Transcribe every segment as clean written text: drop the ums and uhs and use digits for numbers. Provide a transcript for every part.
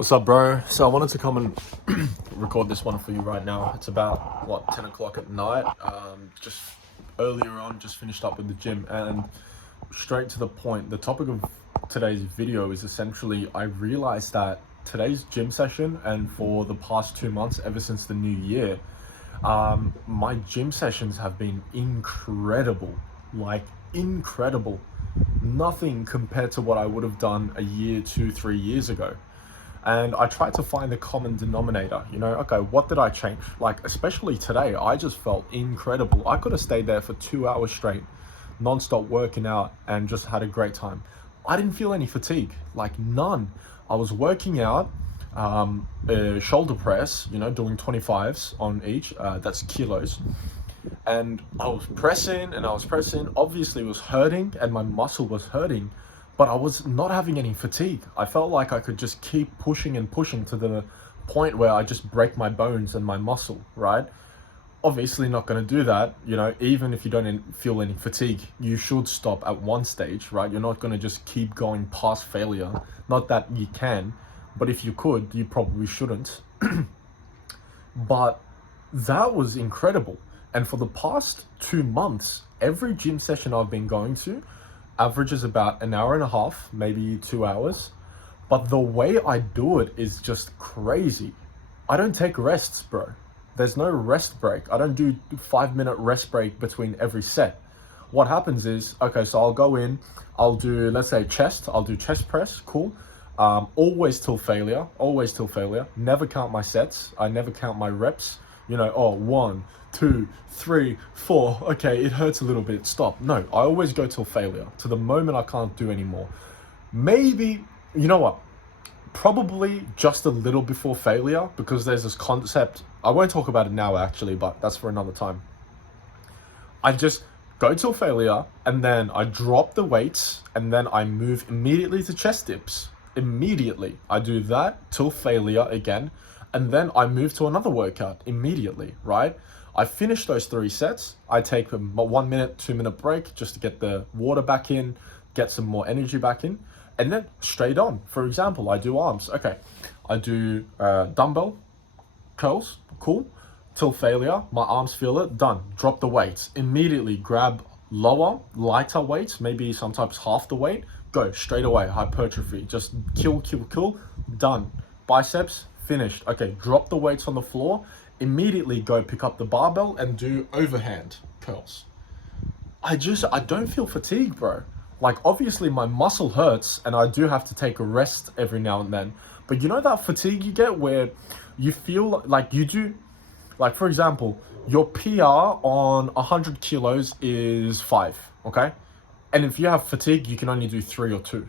What's up, bro? So I wanted to come and record this one for you right now. It's about, what, 10 o'clock at night. Just earlier on, just finished up with the gym, and straight to the point. The topic of today's video is essentially, I realized that today's gym session, and for the past 2 months, ever since the new year, my gym sessions have been incredible. Like, incredible. Nothing compared to what I would have done a year, 2, 3 years ago. And I tried to find the common denominator, okay, what did I change? Like, especially today, I just felt incredible. I could have stayed there for 2 hours straight, non-stop working out, and just had a great time. I didn't feel any fatigue, like none. I was working out, shoulder press, doing 25s on each, that's kilos. And I was pressing and I was pressing. Obviously, it was hurting and my muscle was hurting, but I was not having any fatigue. I felt like I could just keep pushing and pushing to the point where I just break my bones and my muscle, right? Obviously not going to do that, even if you don't feel any fatigue, you should stop at one stage, right? You're not going to just keep going past failure. Not that you can, but if you could, you probably shouldn't. But that was incredible. And for the past 2 months, every gym session I've been going to averages about an hour and a half, maybe 2 hours. But the way I do it is just crazy. I don't take rests, bro. There's no rest break. I don't do 5 minute rest break between every set. What happens is, okay, so I'll go in, I'll do, let's say chest, I'll do chest press, cool. Always till failure, Never count my sets. I never count my reps. 1, 2, 3, 4. Okay, it hurts a little bit. Stop. No, I always go till failure, to the moment I can't do anymore. Maybe, you know what? Probably just a little before failure, because there's this concept. I won't talk about it now, actually, but that's for another time. I just go till failure, and then I drop the weights, and then I move immediately to chest dips. Immediately. I do that till failure again, and then I move to another workout immediately, right? I finish those 3 sets. I take a 1 minute, 2 minute break just to get the water back in, get some more energy back in, and then straight on. For example, I do arms. Okay, I do dumbbell curls, cool, till failure. My arms feel it, done. Drop the weights. Immediately grab lower, lighter weights, maybe sometimes half the weight. Go straight away, hypertrophy. Just kill, done. Biceps, finished. Okay, drop the weights on the floor. Immediately go pick up the barbell and do overhand curls. I don't feel fatigue, bro. Like, obviously my muscle hurts and I do have to take a rest every now and then. But you know that fatigue you get where you feel like you do, like, for example, your PR on 100 kilos is 5, okay? And if you have fatigue, you can only do 3 or 2.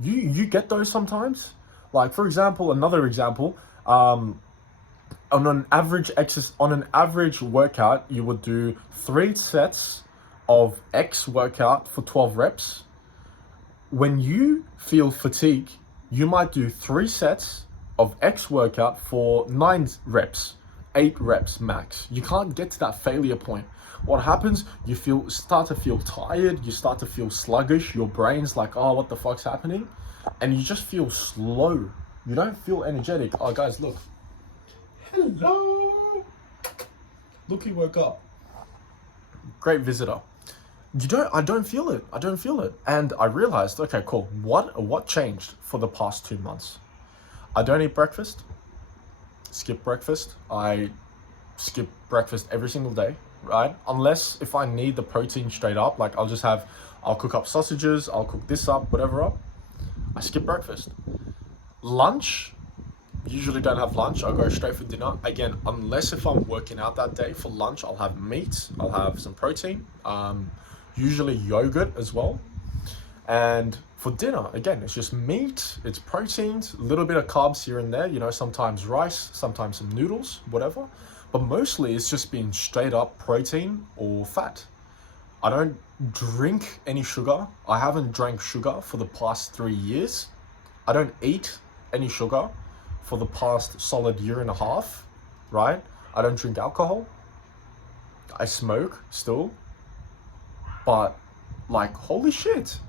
You get those sometimes? Like, for example, another example, on an average workout, you would do 3 sets of X workout for 12 reps. When you feel fatigue, you might do 3 sets of X workout for 9 reps, 8 reps max. You can't get to that failure point. What happens? You start to feel tired, you start to feel sluggish, your brain's like, oh, what the fuck's happening? And you just feel slow. You don't feel energetic. Oh, guys, look. Hello. Look who woke up. Great visitor. I don't feel it. And I realized, okay, cool. What changed for the past 2 months? I don't eat breakfast. Skip breakfast. I skip breakfast every single day, right? Unless if I need the protein straight up, like I'll cook up sausages, I'll cook this up, whatever up. I skip breakfast. Lunch, usually don't have lunch. I'll go straight for dinner. Again, unless if I'm working out that day. For lunch, I'll have meat, I'll have some protein, usually yogurt as well. And for dinner, again, it's just meat, it's proteins, a little bit of carbs here and there, sometimes rice, sometimes some noodles, whatever. But mostly it's just been straight up protein or fat. I don't drink any sugar. I haven't drank sugar for the past 3 years. I don't eat any sugar for the past solid year and a half, right? I don't drink alcohol. I smoke still. But, like, holy shit.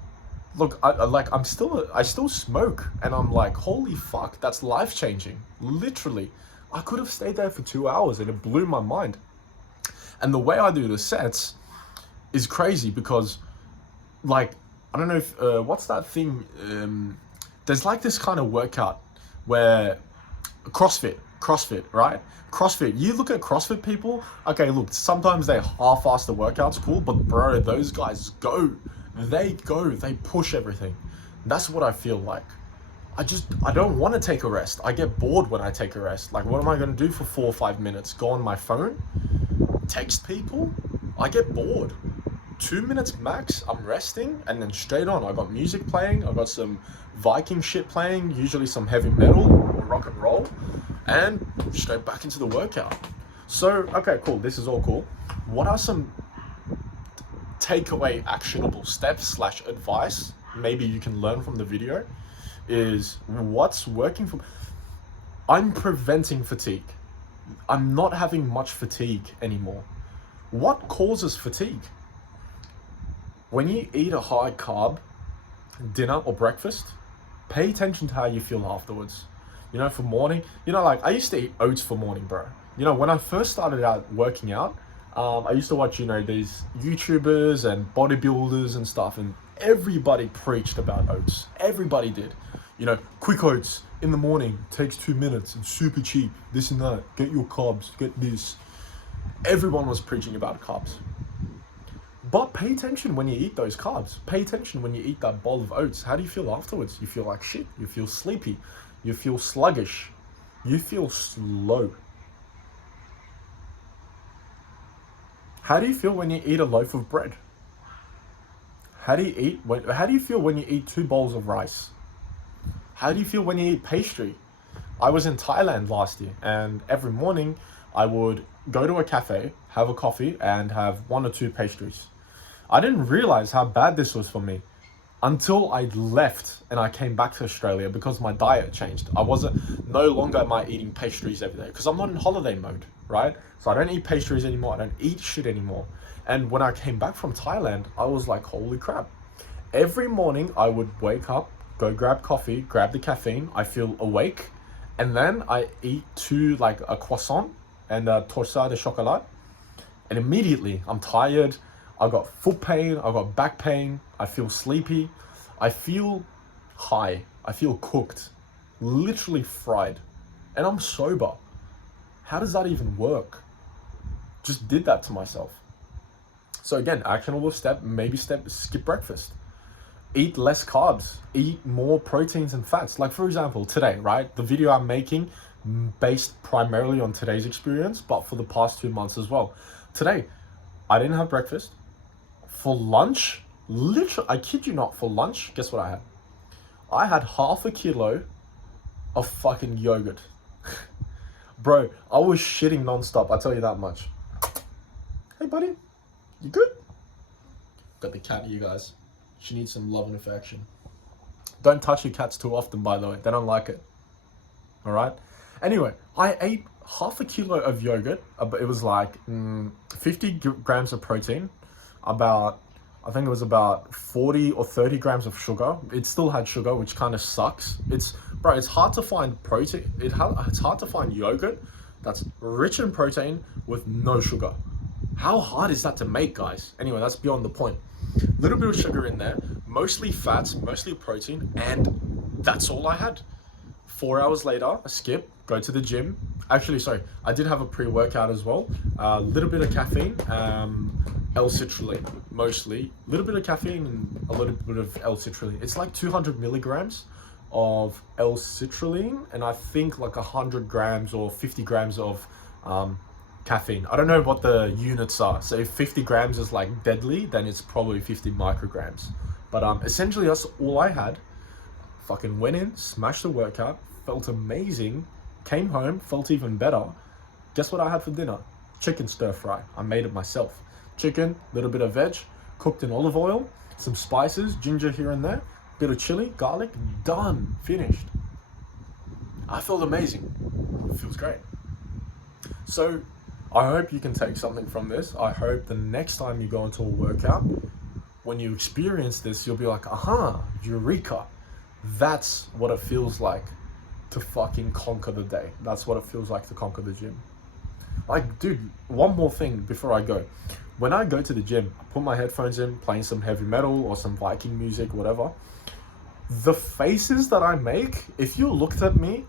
look, I still smoke, and I'm like, holy fuck, that's life changing. Literally, I could have stayed there for 2 hours, and it blew my mind. And the way I do the sets is crazy because, like, I don't know if what's that thing? There's like this kind of workout where CrossFit, right? CrossFit. You look at CrossFit people. Okay, look, sometimes they half-ass the workouts, cool, but bro, those guys go. They push everything. That's what I feel like. I don't want to take a rest. I get bored when I take a rest. Like, what am I going to do for 4 or 5 minutes? Go on my phone? Text people? I get bored. 2 minutes max, I'm resting, and then straight on. I got music playing, I got some Viking shit playing, usually some heavy metal or rock and roll, and straight back into the workout. So, okay, cool, this is all cool. What are some takeaway actionable steps / advice maybe you can learn from the video? Is what's working for... I'm preventing fatigue. I'm not having much fatigue anymore. What causes fatigue? When you eat a high carb dinner or breakfast, pay attention to how you feel afterwards. You know, for morning, you know, like I used to eat oats for morning, bro. You know, when I first started out working out, I used to watch, you know, these YouTubers and bodybuilders and stuff, and everybody preached about oats. Everybody did. You know, quick oats in the morning, takes 2 minutes, and super cheap, this and that, get your carbs, get this. Everyone was preaching about carbs. But pay attention when you eat those carbs. Pay attention when you eat that bowl of oats. How do you feel afterwards? You feel like shit. You feel sleepy. You feel sluggish. You feel slow. How do you feel when you eat a loaf of bread? How do you feel when you eat 2 bowls of rice? How do you feel when you eat pastry? I was in Thailand last year, and every morning I would go to a cafe, have a coffee, and have 1 or 2 pastries. I didn't realize how bad this was for me until I left and I came back to Australia, because my diet changed. No longer am I eating pastries every day because I'm not in holiday mode, right? So I don't eat pastries anymore. I don't eat shit anymore. And when I came back from Thailand, I was like, holy crap. Every morning I would wake up, go grab coffee, grab the caffeine. I feel awake. And then I eat 2, like a croissant and a torsade de chocolat. And immediately I'm tired. I got foot pain, I got back pain, I feel sleepy, I feel high, I feel cooked, literally fried, and I'm sober. How does that even work? Just did that to myself. So again, actionable step, skip breakfast. Eat less carbs, eat more proteins and fats. Like for example, today, right? The video I'm making based primarily on today's experience, but for the past 2 months as well. Today, I didn't have breakfast. For lunch, literally, I kid you not, for lunch, guess what I had? I had half a kilo of fucking yogurt. Bro, I was shitting nonstop, I tell you that much. Hey buddy, you good? Got the cat here, guys. She needs some love and affection. Don't touch your cats too often, by the way. They don't like it. Alright? Anyway, I ate half a kilo of yogurt. It was like 50 grams of protein. I think it was about 40 or 30 grams of sugar. It still had sugar, which kind of sucks. It's hard to find protein. It's hard to find yogurt that's rich in protein with no sugar. How hard is that to make, guys? Anyway, that's beyond the point. Little bit of sugar in there, mostly fats, mostly protein, and that's all I had. 4 hours later, I skip, go to the gym. Actually, sorry, I did have a pre-workout as well. A little bit of caffeine, L-citrulline, mostly. A little bit of caffeine and a little bit of L-citrulline. It's like 200 milligrams of L-citrulline, and I think like 100 grams or 50 grams of caffeine. I don't know what the units are. So if 50 grams is like deadly, then it's probably 50 micrograms. But essentially that's all I had. Fucking went in, smashed the workout, felt amazing, came home, felt even better. Guess what I had for dinner? Chicken stir fry. I made it myself. Chicken, little bit of veg, cooked in olive oil, some spices, ginger here and there, bit of chili, garlic, done, finished. I felt amazing. It feels great. So I hope you can take something from this. I hope the next time you go into a workout, when you experience this, you'll be like, aha, eureka. That's what it feels like to fucking conquer the day. That's what it feels like to conquer the gym. Like, dude, one more thing before I go. When I go to the gym, I put my headphones in, playing some heavy metal or some Viking music, whatever. The faces that I make, if you looked at me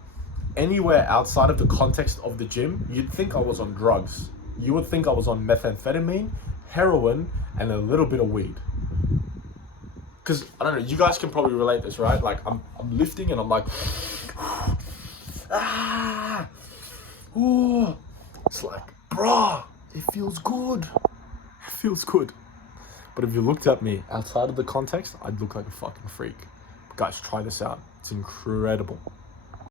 anywhere outside of the context of the gym, you'd think I was on drugs. You would think I was on methamphetamine, heroin, and a little bit of weed. Because, I don't know, you guys can probably relate this, right? Like, I'm lifting and I'm like, ah, oh. It's like, bruh, it feels good. It feels good. But if you looked at me outside of the context, I'd look like a fucking freak. Guys, try this out. It's incredible.